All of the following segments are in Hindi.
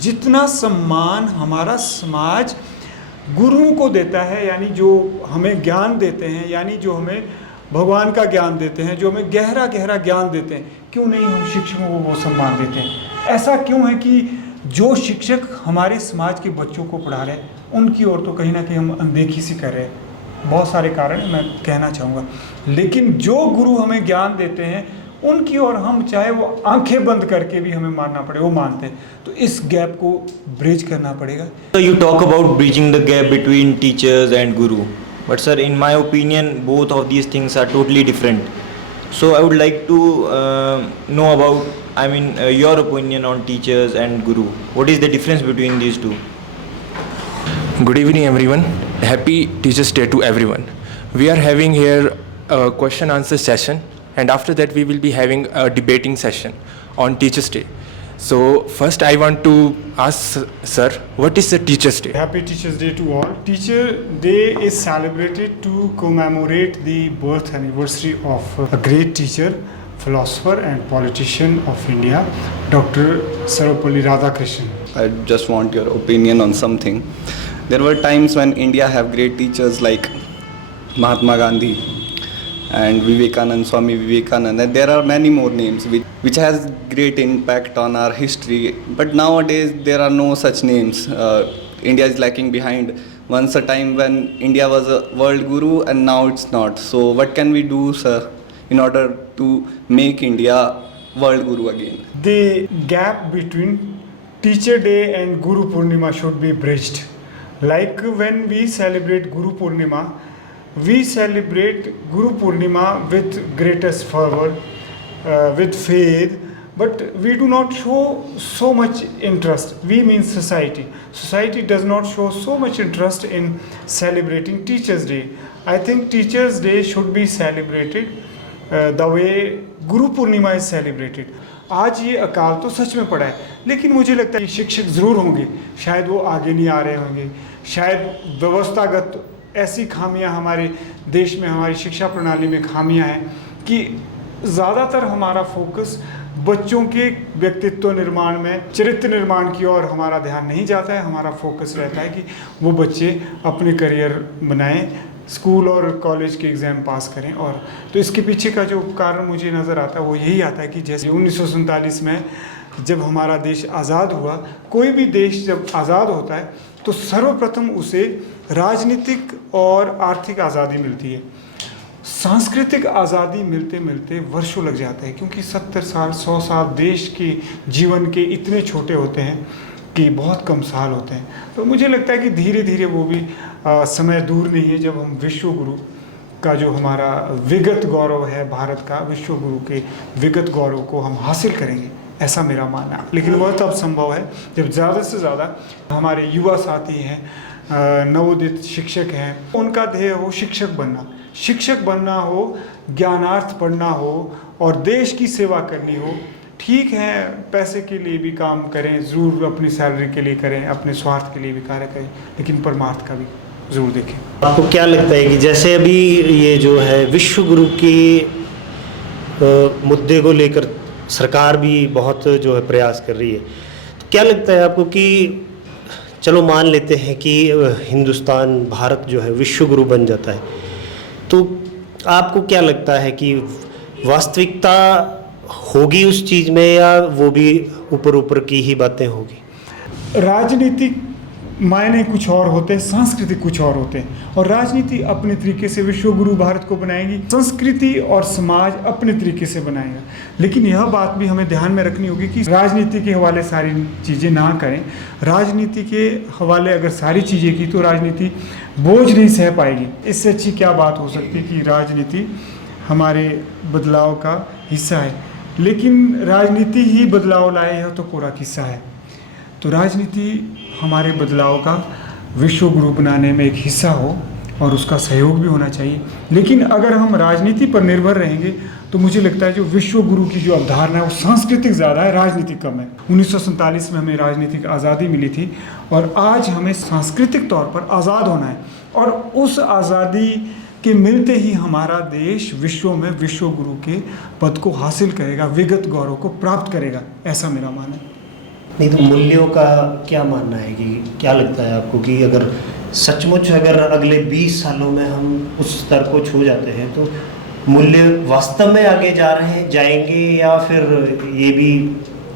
जितना सम्मान हमारा समाज गुरुओं को देता है, यानी जो हमें ज्ञान देते हैं, यानी जो हमें भगवान का ज्ञान देते हैं, जो हमें गहरा गहरा ज्ञान देते हैं, क्यों नहीं हम शिक्षकों को वो सम्मान देते हैं? ऐसा क्यों है कि जो शिक्षक हमारे समाज के बच्चों को पढ़ा रहे हैं उनकी ओर तो कहीं ना कहीं हम अनदेखी सी कर रहे हैं? बहुत सारे कारण मैं कहना चाहूँगा, लेकिन जो गुरु हमें ज्ञान देते हैं उनकी ओर हम चाहे वो आंखें बंद करके भी हमें मानना पड़े वो मानते हैं। तो इस गैप को ब्रिज करना पड़ेगा। So you talk about bridging the gap between teachers and guru, but sir, in my opinion, both of these things are totally different. So I would like to know about, your opinion on teachers and guru. What is the difference between these two? Good evening, everyone. Happy Teachers' Day to everyone. We are having here a question answer session, and after that we will be having a debating session on Teachers' Day. So first I want to ask sir, what is the Teachers' Day? Happy Teachers' Day to all. Teacher Day is celebrated to commemorate the birth anniversary of a great teacher, philosopher and politician of India, Dr. Sarvepalli Radhakrishnan. I just want your opinion on something. There were times when India have great teachers like Mahatma Gandhi and Swami Vivekananda, and there are many more names which has great impact on our history. But nowadays there are no such names. India is lacking behind. Once a time when India was a world guru and now it's not. So what can we do, sir, in order to make India world guru again? The gap between Teacher Day and Guru Purnima should be bridged. Like when we celebrate Guru Purnima, we celebrate Guru Purnima with greatest fervor, with faith, but we do not show so much interest. We mean society. Society does not show so much interest in celebrating Teachers' Day. I think Teachers' Day should be celebrated the way Guru Purnima is celebrated. आज ये अकाल तो सच में पड़ा है, लेकिन मुझे लगता है कि शिक्षक ज़रूर होंगे, शायद वो आगे नहीं आ रहे होंगे, शायद व्यवस्थागत ऐसी खामियां हमारे देश में, हमारी शिक्षा प्रणाली में खामियां हैं कि ज़्यादातर हमारा फोकस बच्चों के व्यक्तित्व निर्माण में, चरित्र निर्माण की ओर हमारा ध्यान नहीं जाता है। हमारा फोकस रहता है कि वो बच्चे अपने करियर बनाएं, स्कूल और कॉलेज के एग्ज़ाम पास करें। और तो इसके पीछे का जो कारण मुझे नज़र आता है वो यही आता है कि जैसे 1947 में जब हमारा देश आज़ाद हुआ, कोई भी देश जब आज़ाद होता है तो सर्वप्रथम उसे राजनीतिक और आर्थिक आज़ादी मिलती है। सांस्कृतिक आज़ादी मिलते मिलते वर्षों लग जाते हैं, क्योंकि 70 साल 100 साल देश के जीवन के इतने छोटे होते हैं कि बहुत कम साल होते हैं। तो मुझे लगता है कि धीरे धीरे वो भी समय दूर नहीं है जब हम विश्व गुरु का जो हमारा विगत गौरव है, भारत का विश्व गुरु के विगत गौरव को हम हासिल करेंगे, ऐसा मेरा मानना है। लेकिन वह तब संभव है जब ज़्यादा से ज़्यादा हमारे युवा साथी हैं, नवोदित शिक्षक हैं, उनका ध्येय हो शिक्षक बनना हो, ज्ञानार्थ पढ़ना हो और देश की सेवा करनी हो। ठीक है, पैसे के लिए भी काम करें, ज़रूर अपनी सैलरी के लिए करें, अपने स्वार्थ के लिए भी कार्य करें, लेकिन परमार्थ का भी ज़रूर देखें। आपको क्या लगता है कि जैसे अभी ये जो है विश्व गुरु के मुद्दे को लेकर सरकार भी बहुत जो है प्रयास कर रही है, तो क्या लगता है आपको कि चलो मान लेते हैं कि हिंदुस्तान, भारत जो है विश्व गुरु बन जाता है, तो आपको क्या लगता है कि वास्तविकता होगी उस चीज़ में या वो भी ऊपर की ही बातें होगी? राजनीतिक मायने कुछ और होते हैं, सांस्कृतिक कुछ और होते हैं, और राजनीति अपने तरीके से विश्व गुरु भारत को बनाएगी, संस्कृति और समाज अपने तरीके से बनाएगा। लेकिन यह बात भी हमें ध्यान में रखनी होगी कि राजनीति के हवाले सारी चीज़ें ना करें। राजनीति के हवाले अगर सारी चीज़ें की तो राजनीति बोझ नहीं सह पाएगी। इससे अच्छी क्या बात हो सकती है कि राजनीति हमारे बदलाव का हिस्सा है, लेकिन राजनीति ही बदलाव लाए यह तो कोरा किस्सा है। तो राजनीति हमारे बदलाव का विश्व गुरु बनाने में एक हिस्सा हो और उसका सहयोग भी होना चाहिए। लेकिन अगर हम राजनीति पर निर्भर रहेंगे तो मुझे लगता है जो विश्व गुरु की जो अवधारणा है वो सांस्कृतिक ज़्यादा है, राजनीतिक कम है। 1947 में हमें राजनीतिक आज़ादी मिली थी और आज हमें सांस्कृतिक तौर पर आज़ाद होना है, और उस आज़ादी के मिलते ही हमारा देश विश्व में विश्व गुरु के पद को हासिल करेगा, विगत गौरव को प्राप्त करेगा, ऐसा मेरा मानना है। नहीं तो मूल्यों का क्या मानना है कि क्या लगता है आपको कि अगर सचमुच अगर अगले 20 सालों में हम उस स्तर को छू जाते हैं तो मूल्य वास्तव में आगे जाएंगे या फिर ये भी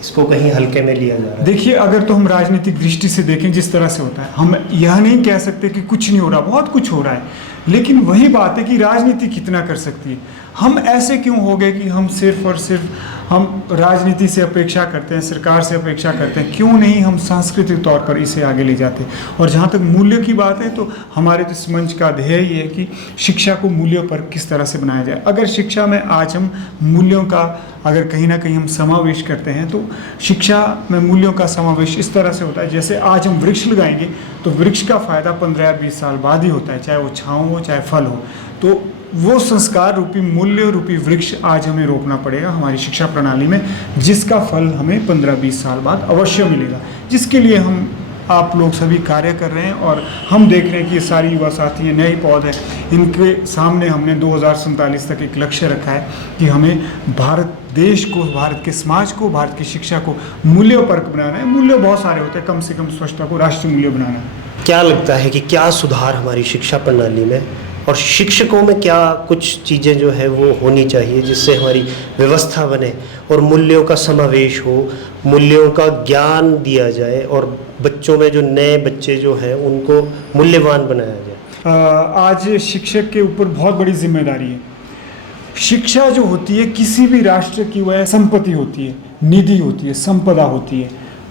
इसको कहीं हल्के में लिया जा रहा है? देखिए, अगर तो हम राजनीतिक दृष्टि से देखें जिस तरह से होता है, हम यह नहीं कह सकते कि कुछ नहीं हो रहा, बहुत कुछ हो रहा है, लेकिन वही बात है कि राजनीति कितना कर सकती है। हम ऐसे क्यों हो गए कि हम सिर्फ और सिर्फ हम राजनीति से अपेक्षा करते हैं, सरकार से अपेक्षा करते हैं, क्यों नहीं हम सांस्कृतिक तौर पर इसे आगे ले जाते हैं। और जहाँ तक मूल्य की बात है तो हमारे तो इस मंच का ध्येय ये है कि शिक्षा को मूल्यों पर किस तरह से बनाया जाए। अगर शिक्षा में आज हम मूल्यों का अगर कहीं ना कहीं हम समावेश करते हैं तो शिक्षा में मूल्यों का समावेश इस तरह से होता है, जैसे आज हम वृक्ष लगाएंगे तो वृक्ष का फ़ायदा 15 या 20 साल बाद ही होता है, चाहे वो छाँव हो चाहे फल हो। तो वो संस्कार रूपी मूल्य रूपी वृक्ष आज हमें रोपना पड़ेगा हमारी शिक्षा प्रणाली में, जिसका फल हमें 15-20 साल बाद अवश्य मिलेगा, जिसके लिए हम आप लोग सभी कार्य कर रहे हैं। और हम देख रहे हैं कि ये सारी युवा साथी हैं, नए पौधे, इनके सामने हमने 2047 तक एक लक्ष्य रखा है कि हमें भारत देश को, भारत के समाज को, भारत की शिक्षा को मूल्यों पर बनाना है। मूल्य बहुत सारे होते हैं, कम से कम स्वच्छता को राष्ट्रीय मूल्य बनाना है। क्या लगता है कि क्या सुधार हमारी शिक्षा प्रणाली में और शिक्षकों में क्या कुछ चीज़ें जो है वो होनी चाहिए जिससे हमारी व्यवस्था बने और मूल्यों का समावेश हो, मूल्यों का ज्ञान दिया जाए और बच्चों में जो नए बच्चे जो हैं उनको मूल्यवान बनाया जाए? आज शिक्षक के ऊपर बहुत बड़ी जिम्मेदारी है। शिक्षा जो होती है किसी भी राष्ट्र की वह संपत्ति होती है, निधि होती है, संपदा होती है,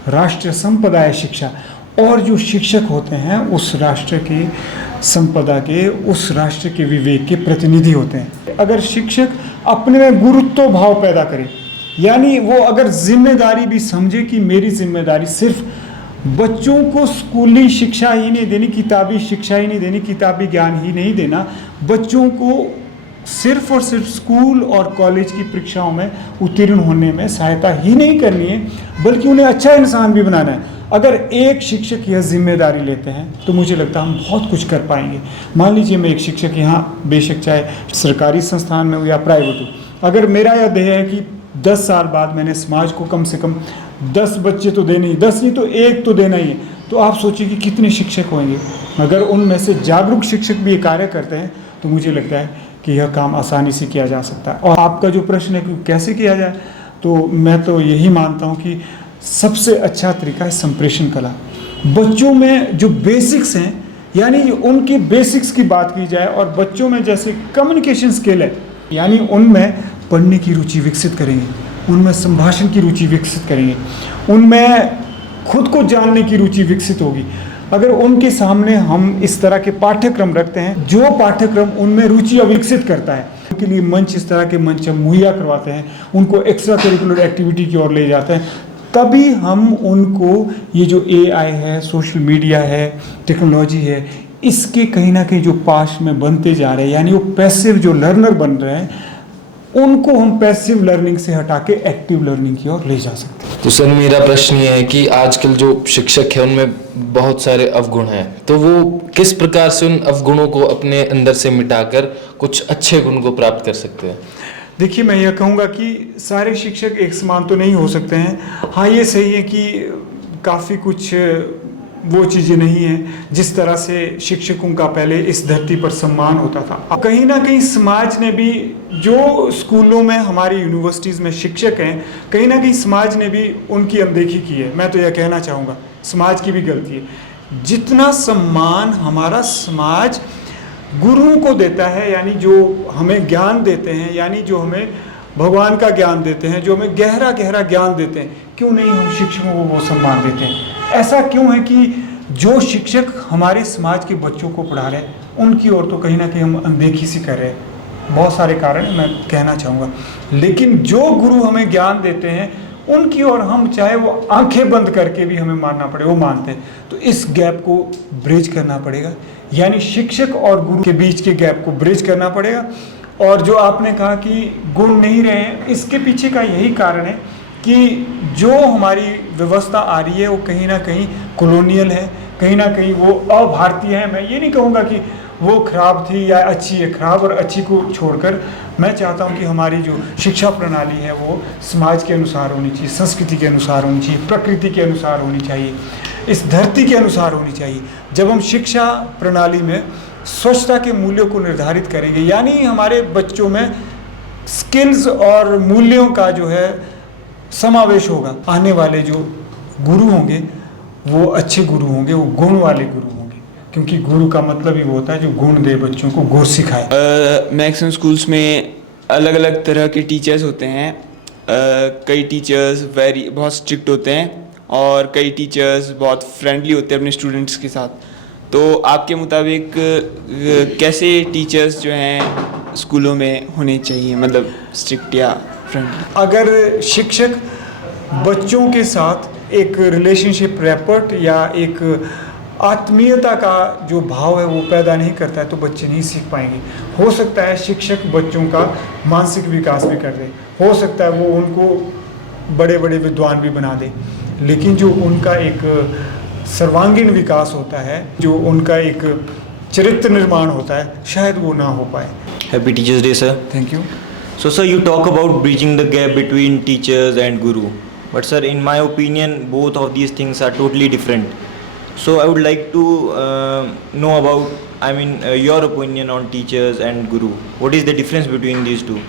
राष्ट्र संपदा है शिक्षा। और जो शिक्षक होते हैं उस राष्ट्र के संपदा के, उस राष्ट्र के विवेक के प्रतिनिधि होते हैं। अगर शिक्षक अपने में गुरुत्व भाव पैदा करे, यानी वो अगर जिम्मेदारी भी समझे कि मेरी जिम्मेदारी सिर्फ बच्चों को स्कूली शिक्षा ही नहीं देनी, किताबी शिक्षा ही नहीं देनी, किताबी ज्ञान ही नहीं देना, बच्चों को सिर्फ और सिर्फ स्कूल और कॉलेज की परीक्षाओं में उत्तीर्ण होने में सहायता ही नहीं करनी है, बल्कि उन्हें अच्छा इंसान भी बनाना है। अगर एक शिक्षक यह जिम्मेदारी लेते हैं तो मुझे लगता है हम बहुत कुछ कर पाएंगे। मान लीजिए मैं एक शिक्षक यहाँ, बेशक चाहे सरकारी संस्थान में हो या प्राइवेट हो, अगर मेरा यह ध्येय है कि 10 साल बाद मैंने समाज को कम से कम 10 बच्चे तो देने ही, 10 नहीं तो 1 तो देना ही है, तो आप सोचिए कि कितने शिक्षक होंगे। अगर उनमें से जागरूक शिक्षक भी ये कार्य करते हैं तो मुझे लगता है कि यह काम आसानी से किया जा सकता है। और आपका जो प्रश्न है कि कैसे किया जाए, तो मैं तो यही मानता हूँ कि सबसे अच्छा तरीका है संप्रेषण कला। बच्चों में जो बेसिक्स हैं, यानी उनके बेसिक्स की बात की जाए, और बच्चों में जैसे कम्युनिकेशन स्किल है, यानी उनमें पढ़ने की रुचि विकसित करेंगे, उनमें संभाषण की रुचि विकसित करेंगे, उनमें खुद को जानने की रुचि विकसित होगी। अगर उनके सामने हम इस तरह के पाठ्यक्रम रखते हैं जो पाठ्यक्रम उनमें रुचि विकसित करता है, उनके लिए मंच, इस तरह के मंच हम मुहैया करवाते हैं, उनको एक्स्ट्रा करिकुलर एक्टिविटी की ओर ले जाते हैं, तभी हम उनको ये जो AI है, सोशल मीडिया है, टेक्नोलॉजी है, इसके कहीं ना कहीं जो पास में बनते जा रहे हैं, यानी वो पैसिव जो लर्नर बन रहे हैं, उनको हम पैसिव लर्निंग से हटा के एक्टिव लर्निंग की ओर ले जा सकते हैं। तो सर मेरा प्रश्न ये है कि आजकल जो शिक्षक है उनमें बहुत सारे अवगुण हैं, तो वो किस प्रकार से उन अवगुणों को अपने अंदर से मिटाकर कुछ अच्छे गुण को प्राप्त कर सकते हैं? देखिए, मैं यह कहूँगा कि सारे शिक्षक एक समान तो नहीं हो सकते हैं। हाँ, ये सही है कि काफ़ी कुछ वो चीज़ें नहीं हैं जिस तरह से शिक्षकों का पहले इस धरती पर सम्मान होता था। कहीं ना कहीं समाज ने भी, जो स्कूलों में, हमारी यूनिवर्सिटीज़ में शिक्षक हैं, कहीं ना कहीं समाज ने भी उनकी अनदेखी की है। मैं तो यह कहना चाहूँगा समाज की भी गलती है। जितना सम्मान हमारा समाज गुरुओं को देता है, यानी जो हमें ज्ञान देते हैं, यानी जो हमें भगवान का ज्ञान देते हैं, जो हमें गहरा गहरा ज्ञान देते हैं, क्यों नहीं हम शिक्षकों को वो सम्मान देते हैं? ऐसा क्यों है कि जो शिक्षक हमारे समाज के बच्चों को पढ़ा रहे हैं उनकी ओर तो कहीं ना कहीं हम अनदेखी सी कर रहे हैं? बहुत सारे कारण मैं कहना चाहूँगा, लेकिन जो गुरु हमें ज्ञान देते हैं उनकी ओर हम चाहे वो आंखें बंद करके भी हमें मानना पड़े, वो मानते हैं। तो इस गैप को ब्रिज करना पड़ेगा, यानी शिक्षक और गुरु के बीच के गैप को ब्रिज करना पड़ेगा। और जो आपने कहा कि गुण नहीं रहे हैं, इसके पीछे का यही कारण है कि जो हमारी व्यवस्था आ रही है वो कहीं ना कहीं कॉलोनियल है, कहीं ना कहीं वो अभारतीय है। मैं ये नहीं कहूँगा कि वो खराब थी या अच्छी है, खराब और अच्छी को छोड़कर मैं चाहता हूँ कि हमारी जो शिक्षा प्रणाली है वो समाज के अनुसार होनी चाहिए, संस्कृति के अनुसार होनी चाहिए, प्रकृति के अनुसार होनी चाहिए, इस धरती के अनुसार होनी चाहिए। जब हम शिक्षा प्रणाली में स्वच्छता के मूल्यों को निर्धारित करेंगे, यानी हमारे बच्चों में स्किल्स और मूल्यों का जो है समावेश होगा, आने वाले जो गुरु होंगे वो अच्छे गुरु होंगे, वो गुण वाले गुरु होंगे, क्योंकि गुरु का मतलब ही वो होता है जो गुण दे, बच्चों को गुण सिखाए। मैक्सिमम स्कूल्स में अलग अलग तरह के टीचर्स होते हैं। कई टीचर्स बहुत स्ट्रिक्ट होते हैं और कई टीचर्स बहुत फ्रेंडली होते हैं अपने स्टूडेंट्स के साथ। तो आपके मुताबिक कैसे टीचर्स जो हैं स्कूलों में होने चाहिए, मतलब स्ट्रिक्ट या फ्रेंडली? अगर शिक्षक बच्चों के साथ एक रिलेशनशिप रैपर्ट या एक आत्मीयता का जो भाव है वो पैदा नहीं करता है तो बच्चे नहीं सीख पाएंगे। हो सकता है शिक्षक बच्चों का मानसिक विकास भी कर दे, हो सकता है वो उनको बड़े बड़े विद्वान भी बना दे, लेकिन जो उनका एक सर्वांगीण विकास होता है, जो उनका एक चरित्र निर्माण होता है, शायद वो ना हो पाए। Happy Teachers Day, sir. Thank you. So, sir, you talk about bridging the gap between teachers and guru. But, sir, in my opinion, both of these things are totally different. So, I would like to know about, your opinion on teachers and guru. What is the difference between these two?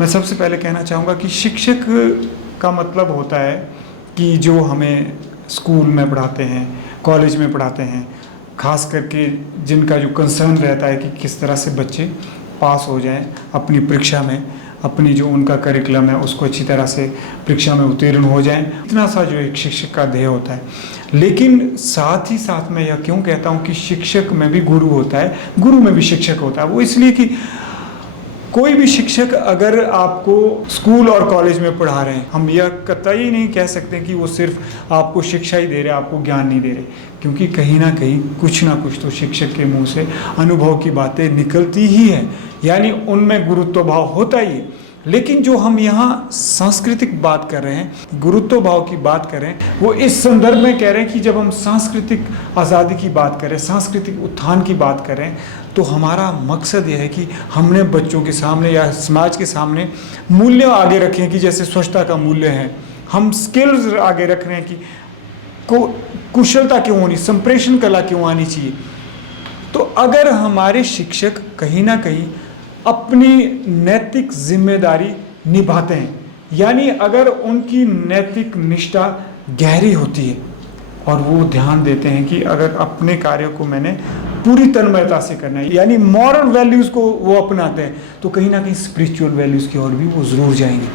मैं सबसे पहले कहना चाहूँगा कि शिक्षक का मतलब होता है कि जो हमें स्कूल में पढ़ाते हैं, कॉलेज में पढ़ाते हैं, खास करके जिनका जो कंसर्न रहता है कि किस तरह से बच्चे पास हो जाएं अपनी परीक्षा में, अपनी जो उनका करिकुलम है उसको अच्छी तरह से परीक्षा में उत्तीर्ण हो जाएं, इतना सा जो एक शिक्षक का ध्येय होता है। लेकिन साथ ही साथ मैं यह क्यों कहता हूँ कि शिक्षक में भी गुरु होता है, गुरु में भी शिक्षक होता है, वो इसलिए कि कोई भी शिक्षक अगर आपको स्कूल और कॉलेज में पढ़ा रहे हैं, हम यह कतई नहीं कह सकते कि वो सिर्फ आपको शिक्षा ही दे रहे, आपको ज्ञान नहीं दे रहे, क्योंकि कहीं ना कुछ तो शिक्षक के मुंह से अनुभव की बातें निकलती ही है, यानी उनमें गुरुत्व भाव होता ही है। लेकिन जो हम यहाँ सांस्कृतिक बात कर रहे हैं, गुरुत्व भाव की बात कर रहे हैं, वो इस संदर्भ में कह रहे हैं कि जब हम सांस्कृतिक आज़ादी की बात करें, सांस्कृतिक उत्थान की बात करें, तो हमारा मकसद यह है कि हमने बच्चों के सामने या समाज के सामने मूल्य आगे रखें कि जैसे स्वच्छता का मूल्य है, हम स्किल्स आगे रख रहे हैं कि कुशलता क्यों होनी, संप्रेषण कला क्यों आनी चाहिए। तो अगर हमारे शिक्षक कहीं ना कहीं अपनी नैतिक जिम्मेदारी निभाते हैं, यानी अगर उनकी नैतिक निष्ठा गहरी होती है और वो ध्यान देते हैं कि अगर अपने कार्य को मैंने पूरी तन्मयता से करना है, यानी मॉरल वैल्यूज़ को वो अपनाते हैं, तो कहीं ना कहीं स्पिरिचुअल वैल्यूज़ की ओर भी वो ज़रूर जाएंगे।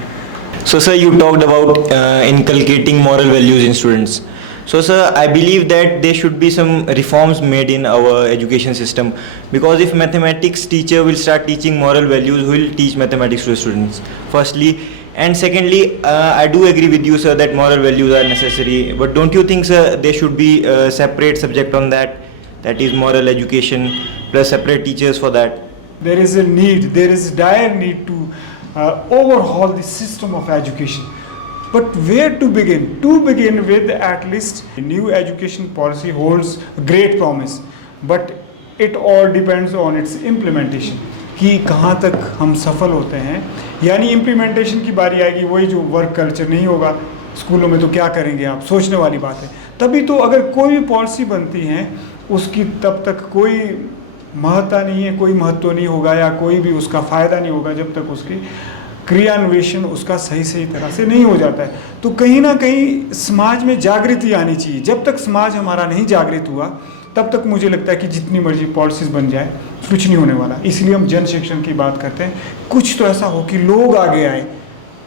So, sir, you talked about inculcating moral values in students. So, sir, I believe that there should be some reforms made in our education system, because if mathematics teacher will start teaching moral values, who will teach mathematics to the students? Firstly, and secondly, I do agree with you, sir, that moral values are necessary. But don't you think, sir, there should be a separate subject on that? That is moral education plus separate teachers for that. There is a need, there is dire need to overhaul the system of education. But where to begin? To begin with, at least new education policy holds great promise, but it all depends on its implementation. कि कहाँ तक हम सफल होते हैं, यानी इम्प्लीमेंटेशन की बारी आएगी, वही जो वर्क कल्चर नहीं होगा स्कूलों में तो क्या करेंगे आप, सोचने वाली बात है। तभी तो अगर कोई भी पॉलिसी बनती है उसकी तब तक कोई महत्ता नहीं है, कोई महत्व नहीं होगा या कोई भी उसका फ़ायदा नहीं होगा जब तक उसकी क्रियान्वेषण उसका सही तरह से नहीं हो जाता है। तो कहीं ना कहीं समाज में जागृति आनी चाहिए। जब तक समाज हमारा नहीं जागृत हुआ तब तक मुझे लगता है कि जितनी मर्जी पॉलिसीज़ बन जाए कुछ नहीं होने वाला। इसलिए हम जन शिक्षण की बात करते हैं, कुछ तो ऐसा हो कि लोग आगे आए।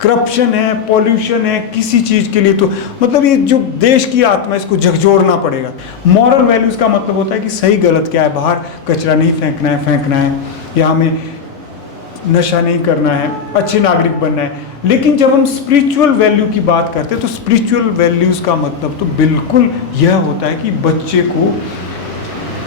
करप्शन है, पॉल्यूशन है, किसी चीज़ के लिए तो मतलब ये जो देश की आत्मा इसको झकझोरना पड़ेगा। मॉरल वैल्यूज़ का मतलब होता है कि सही गलत क्या है, बाहर कचरा नहीं फेंकना है या हमें नशा नहीं करना है, अच्छे नागरिक बनना है। लेकिन जब हम स्पिरिचुअल वैल्यू की बात करते हैं तो स्पिरिचुअल वैल्यूज़ का मतलब तो बिल्कुल यह होता है कि बच्चे को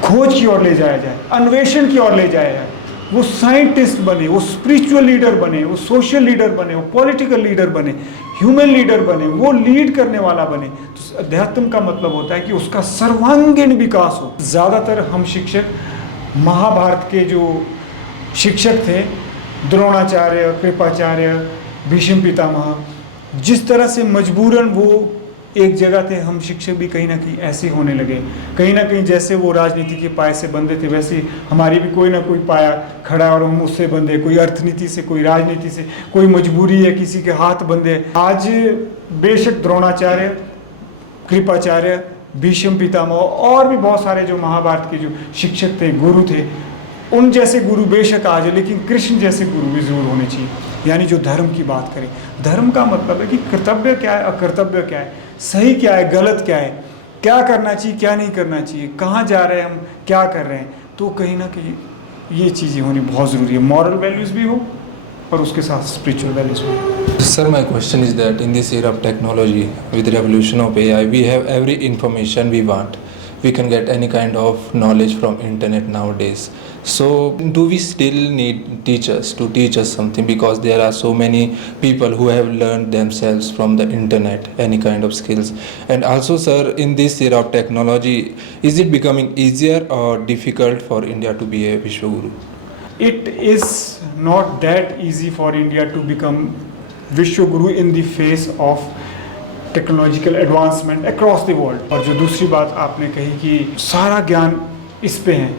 खोज की ओर ले जाया जाए, अन्वेषण की ओर ले जाया जाए, वो साइंटिस्ट बने, वो स्पिरिचुअल लीडर बने, वो सोशल लीडर बने, वो पॉलिटिकल लीडर बने, ह्यूमन लीडर बने, वो लीड करने वाला बने। तो अध्यात्म का मतलब होता है कि उसका सर्वांगीण विकास हो। ज़्यादातर हम शिक्षक महाभारत के जो शिक्षक थे द्रोणाचार्य, कृपाचार्य, भीष्म पितामह, जिस तरह से मजबूरन वो एक जगह थे, हम शिक्षक भी कहीं ना कहीं ऐसे होने लगे। कहीं ना कहीं जैसे वो राजनीति के पाए से बंधे थे, वैसे हमारी भी कोई ना कोई पाया खड़ा और हम उससे बंधे, कोई अर्थनीति से, कोई राजनीति से, कोई मजबूरी है, किसी के हाथ बंधे। आज बेशक द्रोणाचार्य, कृपाचार्य, भीष्म पितामह और भी बहुत सारे जो महाभारत के जो शिक्षक थे, गुरु थे, उन जैसे गुरु बेशक आज है, लेकिन कृष्ण जैसे गुरु भी जरूर होने चाहिए। यानी जो धर्म की बात करें, धर्म का मतलब है कि कर्तव्य क्या है, अकर्तव्य क्या है, सही क्या है, गलत क्या है, क्या करना चाहिए, क्या नहीं करना चाहिए, कहाँ जा रहे हैं हम, क्या कर रहे हैं। तो कहीं ना कहीं ये चीज़ें होनी बहुत ज़रूरी है, मॉरल वैल्यूज़ भी हो और उसके साथ स्पिरिचुअल वैल्यूज़ भी हो। Sir, my question is that in this era of technology, with the revolution of AI, we have every information we want. We can get any kind of knowledge from internet nowadays. So, do we still need teachers to teach us something? Because there are so many people who have learned themselves from the internet, any kind of skills. And also, sir, in this era of technology, is it becoming easier or difficult for India to be a Vishwaguru? It is not that easy for India to become Vishwaguru in the face of technological advancement across the world. और जो दूसरी बात आपने कही कि सारा ज्ञान इस पे है,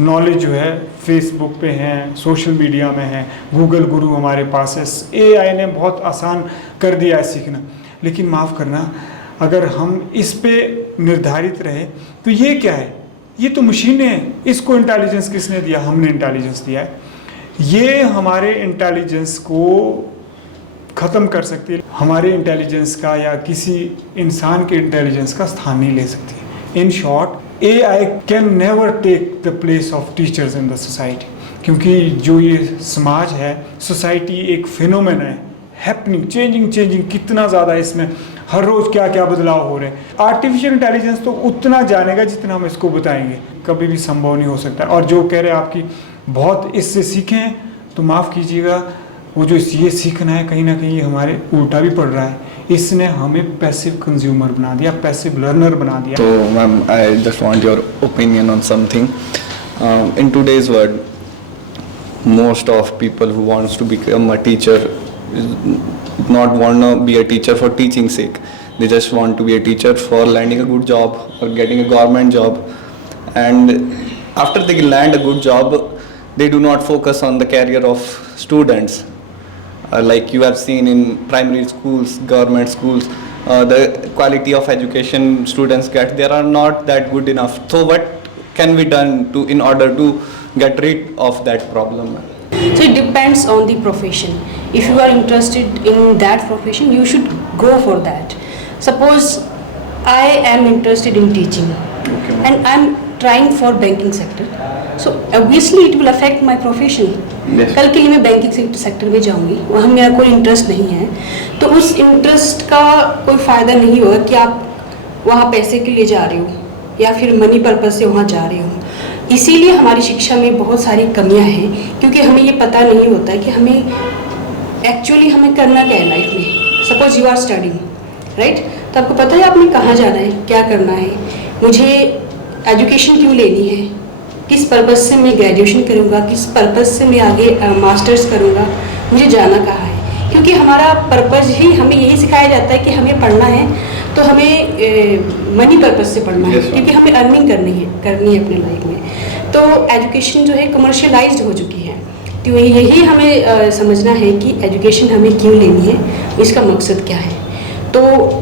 नॉलेज जो है फेसबुक पे है, सोशल मीडिया में है, गूगल गुरु हमारे पास है, एआई ने बहुत आसान कर दिया है सीखना। लेकिन माफ़ करना, अगर हम इस पे निर्धारित रहे तो ये क्या है, ये तो मशीनें हैं, इसको इंटेलिजेंस किसने दिया, हमने इंटेलिजेंस दिया है। ये हमारे इंटेलिजेंस को ख़त्म कर सकती है, हमारे इंटेलिजेंस का या किसी इंसान के इंटेलिजेंस का स्थान नहीं ले सकती। In short, AI can never take the place of teachers in the society, क्योंकि जो ये समाज है, सोसाइटी एक फिनोमेना है, हैपनिंग, चेंजिंग कितना ज़्यादा इसमें हर रोज़ क्या क्या बदलाव हो रहे हैं। आर्टिफिशियल इंटेलिजेंस तो उतना जानेगा जितना हम इसको बताएंगे, कभी भी संभव नहीं हो सकता। और जो कह रहे हैं आपकी बहुत इससे सीखें, तो माफ़ कीजिएगा, वो जो ये सीखना है कहीं ना कहीं हमारे उल्टा भी पड़ रहा है। इसने हमें पैसिव कंज्यूमर बना दिया, पैसिव लर्नर बना दिया। So, ma'am, I just want your opinion on something. In today's world, most of people who wants to become a teacher not want to be a teacher for teaching sake. They just want to be a teacher for landing a good job or getting a government job. And after they land a good job, they do not focus on the career of students. Like you have seen in primary schools, government schools, the quality of education students get, they are not that good enough. So what can be done in order to get rid of that problem? So it depends on the profession. If you are interested in that profession, you should go for that. Suppose I am interested in teaching, and I am trying for banking sector. So obviously it will affect my profession. Yes. कल के लिए मैं बैंकिंग सेक्टर में जाऊंगी, वहाँ मेरा कोई इंटरेस्ट नहीं है, तो उस इंटरेस्ट का कोई फ़ायदा नहीं होगा कि आप वहाँ पैसे के लिए जा रहे हो या फिर मनी पर्पज से वहाँ जा रहे हो। इसीलिए हमारी शिक्षा में बहुत सारी कमियाँ हैं, क्योंकि हमें ये पता नहीं होता कि हमें एक्चुअली हमें करना क्या है लाइफ में। Suppose you are studying, right, तो आपको पता है आपने कहाँ जाना है, क्या करना है, मुझे एजुकेशन क्यों लेनी है, किस पर्पज़ से मैं ग्रेजुएशन करूँगा, किस पर्पज़ से मैं आगे मास्टर्स करूँगा, मुझे जाना कहाँ है। क्योंकि हमारा पर्पज़ ही हमें यही सिखाया जाता है कि हमें पढ़ना है तो हमें मनी पर्पज़ से पढ़ना है, क्योंकि हमें अर्निंग करनी है अपने लाइफ में। तो एजुकेशन जो है कमर्शियलाइज्ड हो चुकी है, तो यही हमें समझना है कि एजुकेशन हमें क्यों लेनी है, इसका मकसद क्या है। तो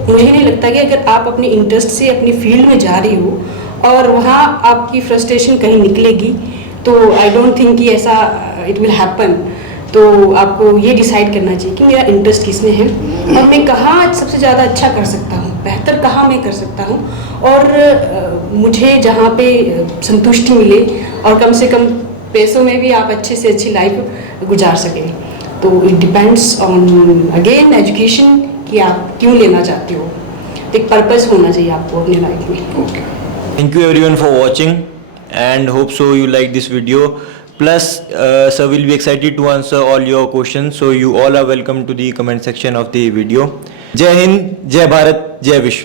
मुझे नहीं लगता कि अगर आप अपने इंटरेस्ट से अपनी फील्ड में जा रही हो और वहाँ आपकी फ्रस्ट्रेशन कहीं निकलेगी, तो आई डोंट थिंक कि ऐसा इट विल हैपन। तो आपको ये डिसाइड करना चाहिए कि मेरा इंटरेस्ट किस में है और मैं कहाँ सबसे ज़्यादा अच्छा कर सकता हूँ, बेहतर कहाँ मैं कर सकता हूँ, और मुझे जहाँ पे संतुष्टि मिले और कम से कम पैसों में भी आप अच्छे से अच्छी लाइफ गुजार सकें। तो it depends on again education कि आप क्यों लेना चाहते हो, एक पर्पस होना चाहिए आपको अपनी लाइफ में। Thank you everyone for watching and hope so you like this video. Plus sir will be excited to answer all your questions, so you all are welcome to the comment section of the video. Jai Hind, Jai Bharat, Jai Vishwa.